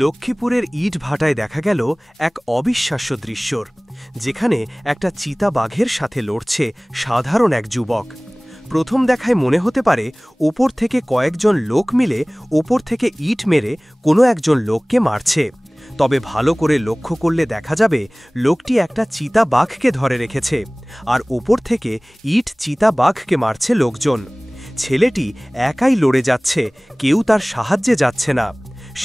লক্ষ্মীপুরের ইটভাটায় দেখা গেল এক অবিশ্বাস্য দৃশ্যর, যেখানে একটা চিতাবাঘের সাথে লড়ছে সাধারণ এক যুবক। প্রথম দেখায় মনে হতে পারে ওপর থেকে কয়েকজন লোক মিলে ওপর থেকে ইট মেরে কোনো একজন লোককে মারছে, তবে ভালো করে লক্ষ্য করলে দেখা যাবে লোকটি একটা চিতাবাঘকে ধরে রেখেছে, আর ওপর থেকে ইট চিতাবাঘকে মারছে লোকজন। ছেলেটি একাই লড়ে যাচ্ছে, কেউ তার সাহায্যে যাচ্ছে না।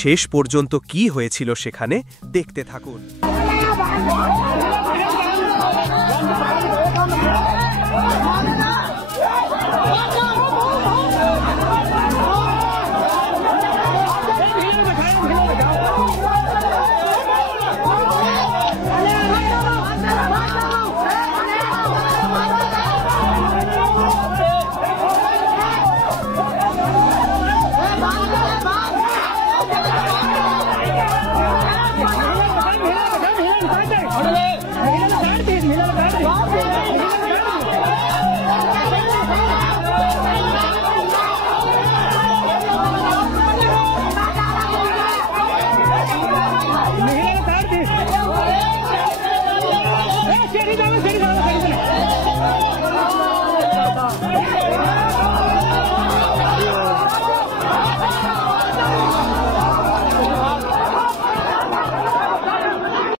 শেষ পর্যন্ত কি হয়েছিল সেখানে দেখতে থাকুন।